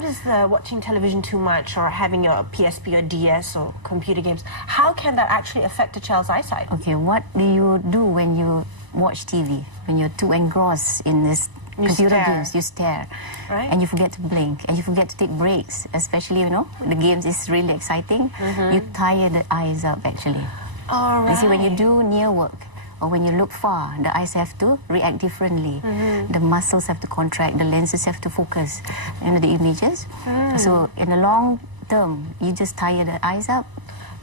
what is the watching television too much or having your PSP or DS or computer games, how can that actually affect a child's eyesight? Okay, what do you do when you watch TV? When you're too engrossed in this computer games, you stare, right? And you forget to blink, and you forget to take breaks, especially, you know, the games is really exciting. You tire the eyes up, actually. All right. You see, when you do near work, or when you look far, the eyes have to react differently. The muscles have to contract, the lenses have to focus, you know, the images. So in the long term, you just tire the eyes up.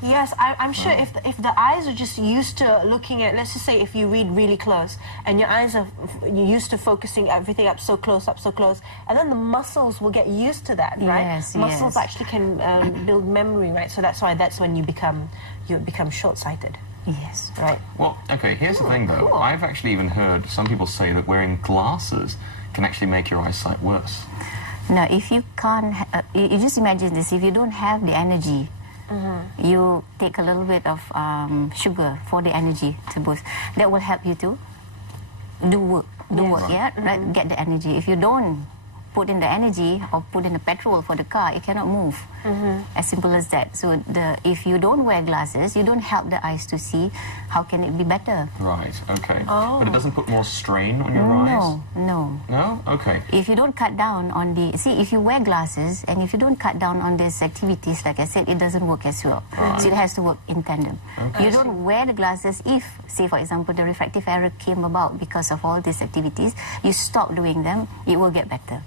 Yes, I'm sure if the eyes are just used to looking at, let's just say if you read really close, and your eyes are used to focusing everything up so close, and then the muscles will get used to that, right? Yes, muscles actually can build memory, right? So that's why when you become short-sighted. Yes. Right. Well, okay, here's the thing though. Cool. I've actually even heard some people say that wearing glasses can actually make your eyesight worse. Now, if you can't, you just imagine this, if you don't have the energy, you take a little bit of sugar for the energy to boost. That will help you to do work, right? Get the energy. If you don't put in the energy or put in the petrol for the car, it cannot move. As simple as that. So if you don't wear glasses, you don't help the eyes to see. How can it be better? Right, okay. Oh. But it doesn't put more strain on your eyes? No. No? Okay. If you don't cut down on if you wear glasses and if you don't cut down on these activities, like I said, it doesn't work as well. Right. So it has to work in tandem. Okay. You don't wear the glasses if, say for example, the refractive error came about because of all these activities, you stop doing them, it will get better.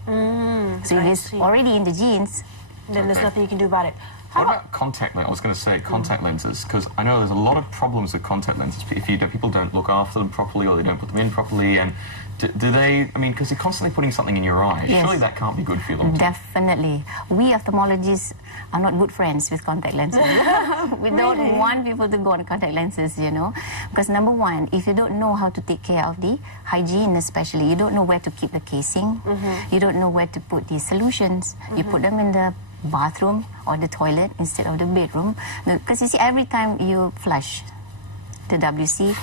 So if it's already in the genes, then there's nothing you can do about it. What about contact lenses? I was going to say contact lenses, because I know there's a lot of problems with contact lenses. If people don't look after them properly or they don't put them in properly, and do they, I mean, because you're constantly putting something in your eye, Yes. surely that can't be good for you long term. Definitely. We ophthalmologists are not good friends with contact lenses. We don't want people to go on contact lenses, you know. Because number one, if you don't know how to take care of the hygiene especially, you don't know where to keep the casing, you don't know where to put the solutions, you put them in the bathroom or the toilet instead of the bedroom. Because you see, every time you flush the WC,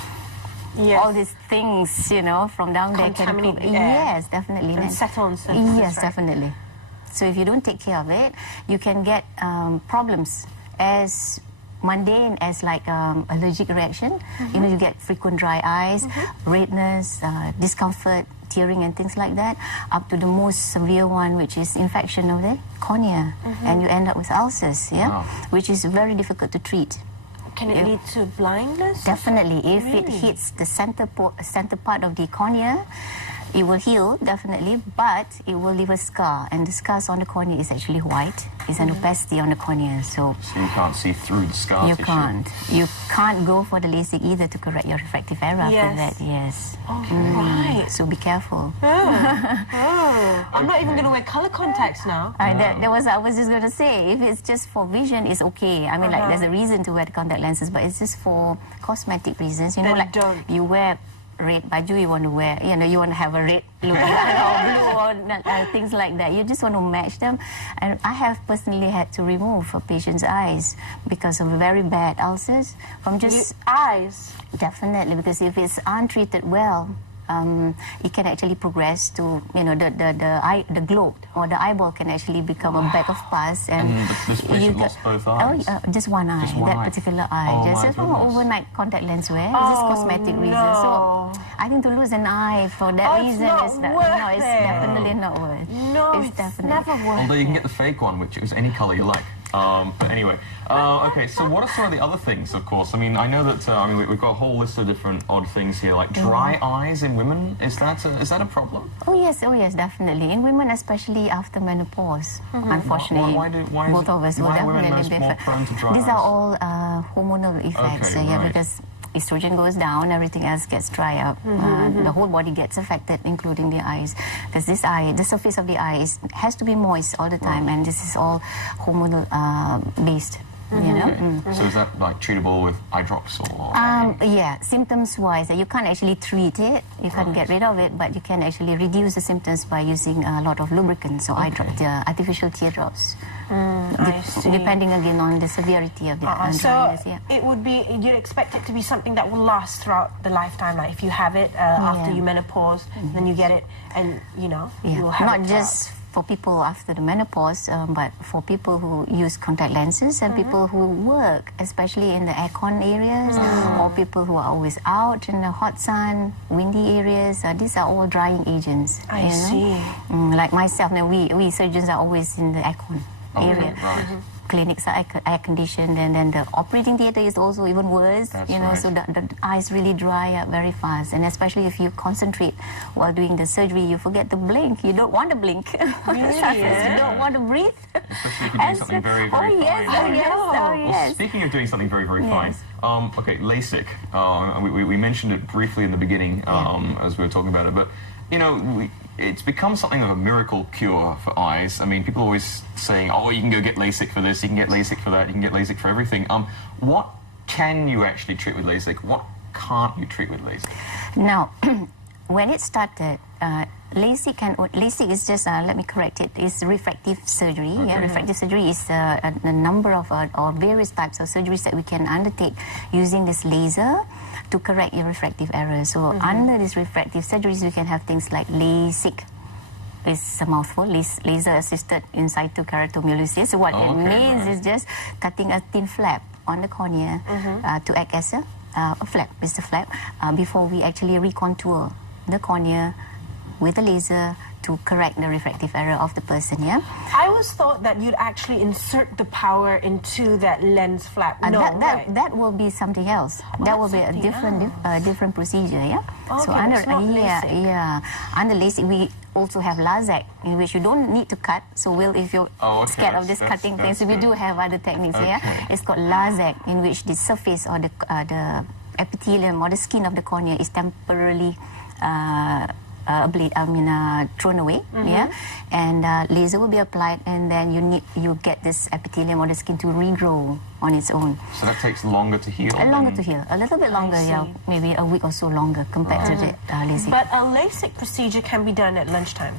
all these things, you know, from down there can contaminate the air. Yes, definitely. And settle on surfaces, yes, right? definitely. So if you don't take care of it, you can get problems as mundane as like allergic reaction. You know, you get frequent dry eyes, redness, discomfort, tearing and things like that, up to the most severe one, which is infection of the cornea, and you end up with ulcers, which is very difficult to treat. Can it lead to blindness? Definitely. If it hits the center part of the cornea, it will heal, definitely, but it will leave a scar, and the scars on the cornea is actually white. It's an opacity on the cornea, so you can't see through the scar tissue. You can't go for the LASIK either to correct your refractive error after that. Yes. Oh, right. So be careful. I'm not even going to wear color contacts now. I was just going to say, if it's just for vision, it's okay. I mean, like, there's a reason to wear the contact lenses, but it's just for cosmetic reasons. You know, Then like you wear red baju, you want to wear, you know, you want to have a red look or blue or things like that. You just want to match them. And I have personally had to remove a patient's eyes because of very bad ulcers from just eyes. Definitely, because if it's untreated well, it can actually progress to, you know, the globe or the eyeball can actually become a bag of pus, and this patient lost both eyes. Just one eye, particular eye. Oh, just from overnight contact lens wear. It's just cosmetic reason. So I think to lose an eye for that reason is it's definitely not worth. No, it's definitely never worth. Although you can get the fake one, which is any color you like. But anyway, okay, so what are some of the other things, of course? I mean, I know that, we've got a whole list of different odd things here, like dry eyes in women. Is that a problem? Oh yes, definitely. In women, especially after menopause, unfortunately, both of us will definitely be more prone to dry eyes? These are all hormonal effects, right. Because estrogen goes down, everything else gets dry up. The whole body gets affected, including the eyes. Because the surface of the eye has to be moist all the time, and this is all hormonal based. You know? So is that like treatable with eye drops or? Yeah, symptoms-wise, you can't actually treat it. You can't get rid of it, but you can actually reduce the symptoms by using a lot of lubricants or eye drops, artificial teardrops. I see. Depending again on the severity of the dryness. It would be, you'd expect it to be something that will last throughout the lifetime. Like if you have it after you menopause, then you get it, and you know, you'll have not it just for people after the menopause, but for people who use contact lenses and people who work, especially in the aircon areas, or people who are always out in the hot sun, windy areas, these are all drying agents. I see. Like myself, we surgeons are always in the aircon area. Right. Clinics are air conditioned, and then the operating theatre is also even worse. That's right. So the eyes really dry up very fast, and especially if you concentrate while doing the surgery, you forget to blink. You don't want to blink. Really? You don't want to breathe. Especially if you're doing something very, very fine. Well, speaking of doing something very, very fine, okay, LASIK. We mentioned it briefly in the beginning as we were talking about it, but it's become something of a miracle cure for eyes. I mean, people are always saying, oh, you can go get LASIK for this, you can get LASIK for that, you can get LASIK for everything. What can you actually treat with LASIK? What can't you treat with LASIK? Now, when it started, LASIK is just, let me correct it, is refractive surgery. Okay. Yeah, refractive surgery is a number of or various types of surgeries that we can undertake using this laser to correct your refractive errors. So under these refractive surgeries, we can have things like LASIK. It's a mouthful, laser-assisted in situ keratomyelitis. So what it means is just cutting a thin flap on the cornea to act as a flap, Mr. Flap, before we actually recontour the cornea with the laser to correct the refractive error of the person, yeah? I always thought that you'd actually insert the power into that lens flap. No, that will be something else. That will be a different procedure, yeah? Okay, so under it's not LASIK. Under LASIK we also have LASIK, in which you don't need to cut. So if you're scared of just cutting things, we do have other techniques here. It's called LASIK, in which the surface or the epithelium or the skin of the cornea is temporarily thrown away, yeah, and laser will be applied, and then you get this epithelium or the skin to regrow on its own. So that takes longer to heal? Longer to heal, a little bit longer, yeah, maybe a week or so longer compared to the LASIK. But a LASIK procedure can be done at lunchtime?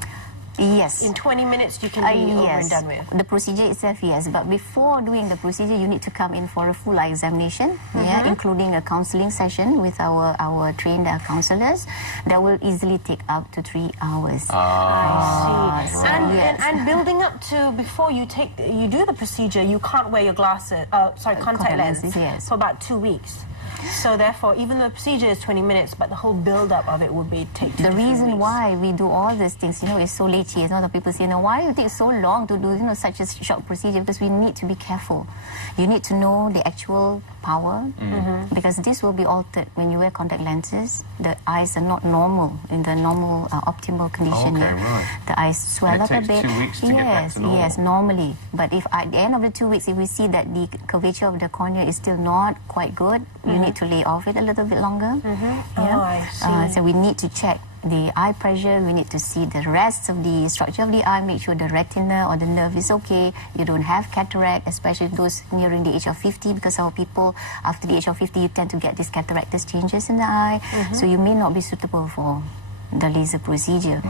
Yes. In 20 minutes you can be over and done with? The procedure itself, yes. But before doing the procedure, you need to come in for a full eye examination, yeah, including a counselling session with our trained counselors. That will easily take up to 3 hours. I see. And building up to before you do the procedure, you can't wear your glasses, contact lenses for about 2 weeks. So therefore, even though the procedure is 20 minutes, but the whole build-up of it would take 2 to 3 The reason weeks. why we do all these things, is so late. A lot of people say, why do you take so long to do, such a short procedure? Because we need to be careful. You need to know the actual power, because this will be altered when you wear contact lenses. The eyes are not normal, in the normal, optimal condition. Okay, right. The eyes swell up a bit. It takes 2 weeks to get back to normal. Yes, normally. But if at the end of the 2 weeks, if we see that the curvature of the cornea is still not quite good, you need to lay off it a little bit longer. I see. So we need to check the eye pressure, we need to see the rest of the structure of the eye, make sure the retina or the nerve is okay, you don't have cataract, especially those nearing the age of 50, because our people after the age of 50, you tend to get these cataractous changes in the eye, so you may not be suitable for the laser procedure.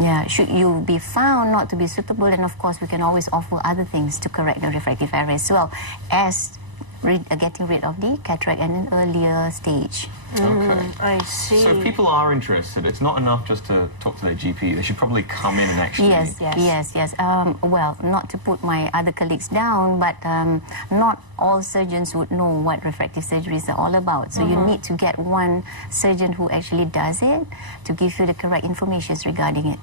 Yeah, should you be found not to be suitable, then of course we can always offer other things to correct the refractive error as well as getting rid of the cataract at an earlier stage. I see. So if people are interested, it's not enough just to talk to their GP. They should probably come in and actually... Yes. Well, not to put my other colleagues down, but not all surgeons would know what refractive surgeries are all about. So you need to get one surgeon who actually does it to give you the correct information regarding it.